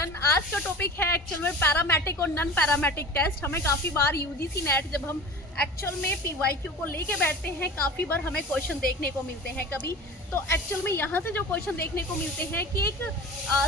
Everyone, आज का topic है एक्चुअल में पैरामेटिक और नॉन पैरामेटिक टेस्ट। हमें काफ़ी बार यूजीसी नेट जब हम एक्चुअल में पीवाईक्यू को लेके बैठते हैं, काफ़ी बार हमें क्वेश्चन देखने को मिलते हैं। कभी तो एक्चुअल में यहाँ से जो क्वेश्चन देखने को मिलते हैं कि एक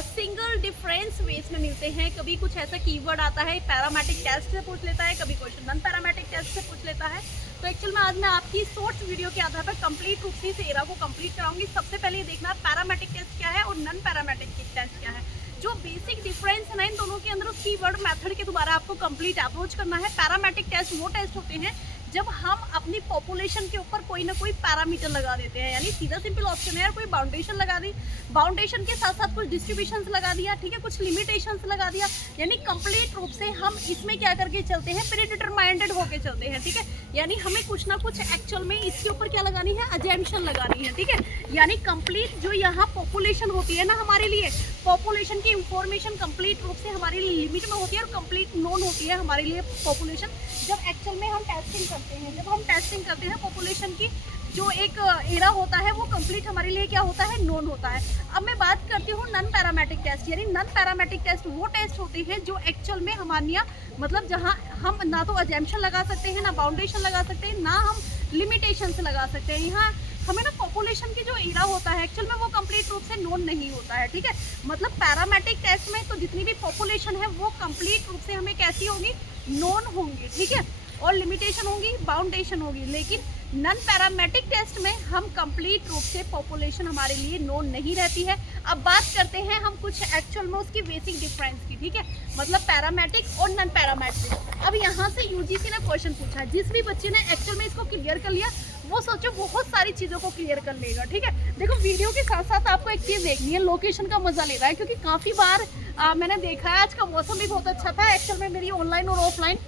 सिंगल डिफरेंस वेज में मिलते हैं। कभी कुछ ऐसा कीवर्ड आता है पैरामेटिक टेस्ट से पूछ लेता है, कभी क्वेश्चन नॉन पैरामेटिक टेस्ट से पूछ लेता है। तो एक्चुअल में आज मैं आपकी शॉर्ट्स वीडियो के आधार पर कंप्लीट रूप से इस एरा को कंप्लीट कराऊंगी। सबसे पहले ये देखना पैरामेटिक टेस्ट क्या है और नॉन पैरामेटिक टेस्ट क्या है। जो बेसिक डिफरेंस है ना इन दोनों के अंदर, उस कीवर्ड मेथड के द्वारा आपको कंप्लीट अप्रोच करना है। पैरामेटिक टेस्ट वो टेस्ट होते हैं जब हम अपनी पॉपुलेशन के ऊपर कोई ना कोई पैरामीटर लगा देते हैं, यानी सीधा सिंपल ऑप्शन है, कोई बाउंडेशन लगा दी, बाउंडेशन के साथ साथ कुछ डिस्ट्रीब्यूशंस लगा दिया, ठीक है, कुछ लिमिटेशंस लगा दिया, यानी कंप्लीट रूप से हम इसमें क्या करके चलते हैं, प्रीडिटरमाइंडेड होके चलते हैं, ठीक है। यानी हमें कुछ ना कुछ एक्चुअल में इसके ऊपर क्या लगानी है, अजम्पशन लगानी है, ठीक है। यानी कंप्लीट जो यहाँ पॉपुलेशन होती है ना, हमारे लिए पॉपुलेशन की इंफॉर्मेशन कंप्लीट रूप से हमारे लिए लिमिट में होती है और कंप्लीट नोन होती है हमारे लिए पॉपुलेशन। जब एक्चुअल में हम टेस्टिंग करते हैं, जब हम टेस्टिंग करते हैं पॉपुलेशन की, जो एक एरा होता है वो कंप्लीट हमारे लिए क्या होता है, नोन होता है। अब मैं बात करती हूँ नॉन पैरामेटिक टेस्ट, यानी नॉन पैरामेटिक टेस्ट वो टेस्ट होते हैं जो एक्चुअल में हमारे मतलब जहाँ हम ना तो अजम्पशन लगा सकते हैं, ना बाउंडेशन लगा सकते हैं, ना हम लिमिटेशंस लगा सकते हैं। यहाँ हमें ना पॉपुलेशन की जो एरा होता है एक्चुअल में वो कंप्लीट रूप से नोन नहीं होता है, ठीक है। मतलब पैरामेटिक टेस्ट में तो जितनी भी पॉपुलेशन है वो कंप्लीट रूप से हमें कैसी होगी, नोन होंगी, ठीक है, और लिमिटेशन होगी, बाउंडेशन होगी। लेकिन नॉन पैरामेटिक टेस्ट में हम कंप्लीट रूप से पॉपुलेशन हमारे लिए नोन नहीं रहती है। अब बात करते हैं हम कुछ एक्चुअल में उसकी बेसिक डिफरेंस की, ठीक है, मतलब पैरामेटिक और नॉन पैरामेटिक। अब यहाँ से यूजीसी ने क्वेश्चन पूछा, जिस भी बच्चे ने एक्चुअल में इसको क्लियर कर लिया वो सोचो बहुत सारी चीज़ों को क्लियर कर लेगा, ठीक है। देखो वीडियो के साथ साथ आपको एक चीज़ देखनी है, लोकेशन का मजा ले रहा है, क्योंकि काफ़ी बार मैंने देखा है आज का मौसम भी बहुत अच्छा था। एक्चुअल में मेरी ऑनलाइन और ऑफलाइन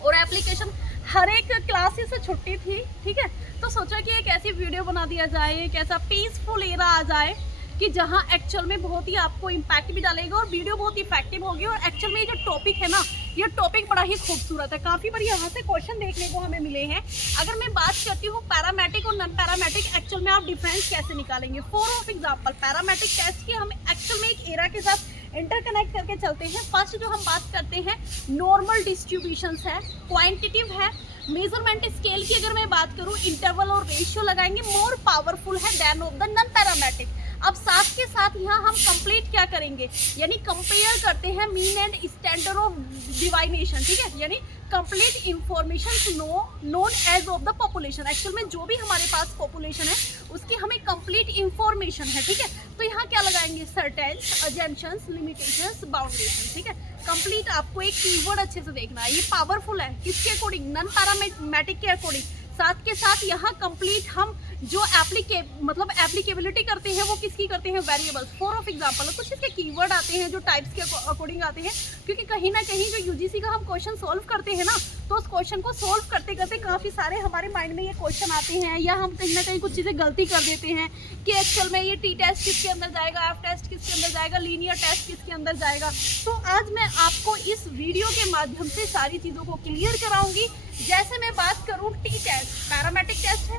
और एप्लीकेशन हर एक क्लासेस से छुट्टी थी, ठीक है। तो सोचा कि एक ऐसी वीडियो बना दिया जाए, एक ऐसा पीसफुल एरा आ जाए कि जहाँ एक्चुअल में बहुत ही आपको इम्पैक्ट भी डालेगा और वीडियो बहुत ही इफेक्टिव होगी। और एक्चुअल में ये जो टॉपिक है ना, ये टॉपिक बड़ा ही खूबसूरत है। काफ़ी बार यहाँ से क्वेश्चन देखने को हमें मिले हैं। अगर मैं बात करती हूँ पैरामेटिक और नॉन पैरामेटिक, एक्चुअल में आप डिफरेंस कैसे निकालेंगे। फॉर ऑफ एग्जाम्पल पैरामेटिक टेस्ट की हम एक्चुअल में एक एरा के साथ इंटरकनेक्ट करके चलते हैं। फर्स्ट जो हम बात करते हैं नॉर्मल डिस्ट्रीब्यूशंस है, क्वांटिटिव है, मेजरमेंट स्केल की अगर मैं बात करूं इंटरवल और रेशियो लगाएंगे, मोर पावरफुल है then of the non parametric. अब साथ के साथ यहाँ हम कंप्लीट क्या करेंगे, यानी कंपेयर करते हैं mean and standard of deviation, ठीक है, यानी complete information known as of the population. Actual में जो भी हमारे पास पॉपुलेशन है उसकी हमें कंप्लीट इंफॉर्मेशन है, ठीक है। तो यहाँ क्या लगाएंगे, सर्टेन्स, अजम्पशंस, लिमिटेशंस, बाउंडेशन, ठीक है। कंप्लीट आपको एक कीवर्ड अच्छे से देखना है, ये पावरफुल है किसके अकॉर्डिंग, नॉन पैरामेटिक के अकॉर्डिंग। साथ के साथ यहाँ कंप्लीट हम जो एप्लीकेबिलिटी करते हैं वो किसकी करते हैं, वेरिएबल्स। फॉर ऑफ एग्जांपल कुछ इसके कीवर्ड आते हैं जो टाइप्स के अकॉर्डिंग आते हैं, क्योंकि कहीं ना कहीं जो यूजीसी का हम क्वेश्चन सॉल्व करते हैं ना, तो उस क्वेश्चन को सॉल्व करते करते काफ़ी सारे हमारे माइंड में ये क्वेश्चन आते हैं, या हम कहीं ना कहीं कुछ चीज़ें गलती कर देते हैं कि एक्चुअल में ये टी टेस्ट किसके अंदर जाएगा, एफ टेस्ट किसके अंदर जाएगा, लीनियर टेस्ट किसके अंदर जाएगा। तो आज मैं आपको इस वीडियो के माध्यम से सारी चीज़ों को क्लियर कराऊंगी। जैसे मैं बात करूँ टी टेस्ट पैरामेटिक टेस्ट है,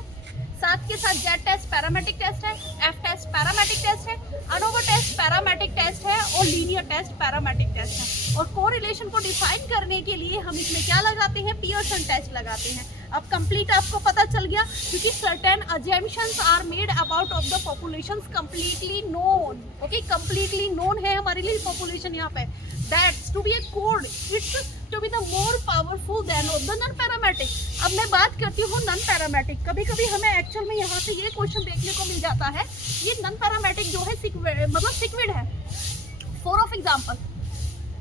साथ के साथ जेड टेस्ट पैरामेटिक टेस्ट है, एफ टेस्ट पैरामेटिक टेस्ट है, अनोवा टेस्ट पैरामेटिक टेस्ट है और लीनियर टेस्ट पैरामेटिक टेस्ट है। और कोरिलेशन को डिफाइन करने के लिए हम इसमें क्या लगाते हैं, पियर्सन टेस्ट लगाते हैं। अब कंप्लीट आपको पता चल गया, क्योंकि certain assumptions are made about of the populations completely known, okay, completely known है हमारे लिए पॉपुलेशन यहाँ पे। That's to be a code, it's to be the more powerful than of the non parametric. अब मैं बात करती हूँ नॉन पैरामेटिक। कभी कभी हमें एक्चुअल में यहाँ से ये क्वेश्चन देखने को मिल जाता है, ये नॉन पैरामेटिक जो है सिक्विड है। For of example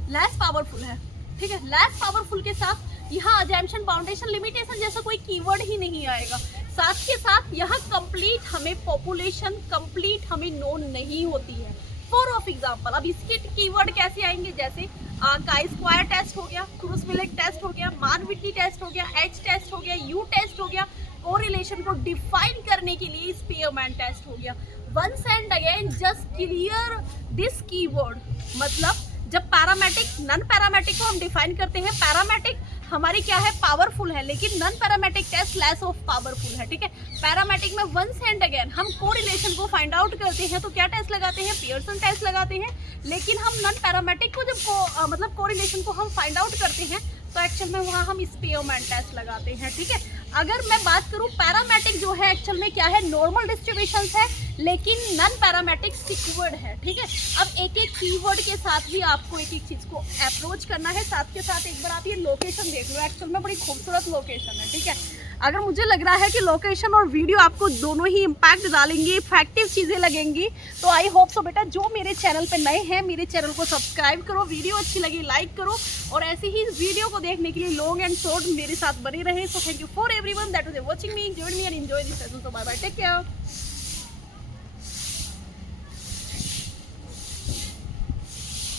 less powerful है, ठीक है, लेस पावरफुल के साथ यहाँ अजम्पशन, बाउंडेशन, लिमिटेशन जैसा कोई कीवर्ड ही नहीं आएगा। साथ के साथ यहाँ कंप्लीट हमें पॉपुलेशन कंप्लीट हमें नोन नहीं होती है। फॉर ऑफ एग्जाम्पल अब इसके कीवर्ड कैसे आएंगे, जैसे काई स्क्वायर टेस्ट हो गया, क्रूज-विलेट टेस्ट हो गया, मान विटनी टेस्ट हो गया, एच टेस्ट हो गया, यू टेस्ट हो गया, कोरिलेशन को डिफाइन करने के लिए स्पीयरमैन टेस्ट हो गया। Once and again just clear this keyword. मतलब जब पैरामेटिक नॉन पैरामेटिक को हम डिफाइन करते हैं, पैरामेटिक हमारी क्या है, पावरफुल है, लेकिन non parametric test less of powerful है, ठीक है। पैरामेट्रिक में वंस एंड अगेन हम कोरिलेशन को फाइंड आउट करते हैं तो क्या टेस्ट लगाते हैं, पियर्सन टेस्ट लगाते हैं। लेकिन हम नॉन पैरामेट्रिक को जब मतलब कोरिलेशन को हम फाइंड आउट करते हैं तो एक्चुअल में वहाँ हम स्पीयरमैन टेस्ट लगाते हैं, ठीक है। अगर मैं बात करूँ पैरामेट्रिक जो है एक्चुअल में क्या है, नॉर्मल डिस्ट्रीब्यूशन है, लेकिन नॉन पैरामेट्रिक सिक्वर्ड है, ठीक है। अब एक एक कीवर्ड के साथ भी आपको एक एक चीज़ को अप्रोच करना है। साथ के साथ एक बार आप ये लोकेशन देख लो, एक्चुअल में बड़ी खूबसूरत लोकेशन है, ठीक है। अगर मुझे लग रहा है कि लोकेशन और वीडियो आपको दोनों ही इम्पैक्ट डालेंगी, इफेक्टिव चीज़ें लगेंगी, तो आई होप सो बेटा जो मेरे चैनल पे नए हैं मेरे चैनल को सब्सक्राइब करो, वीडियो अच्छी लगी लाइक करो, और ऐसे ही वीडियो को देखने के लिए लॉन्ग एंड शॉर्ट मेरे साथ बने रहे। So thank you for everyone that was watching me, enjoyed me and enjoy this session. So bye bye, take care.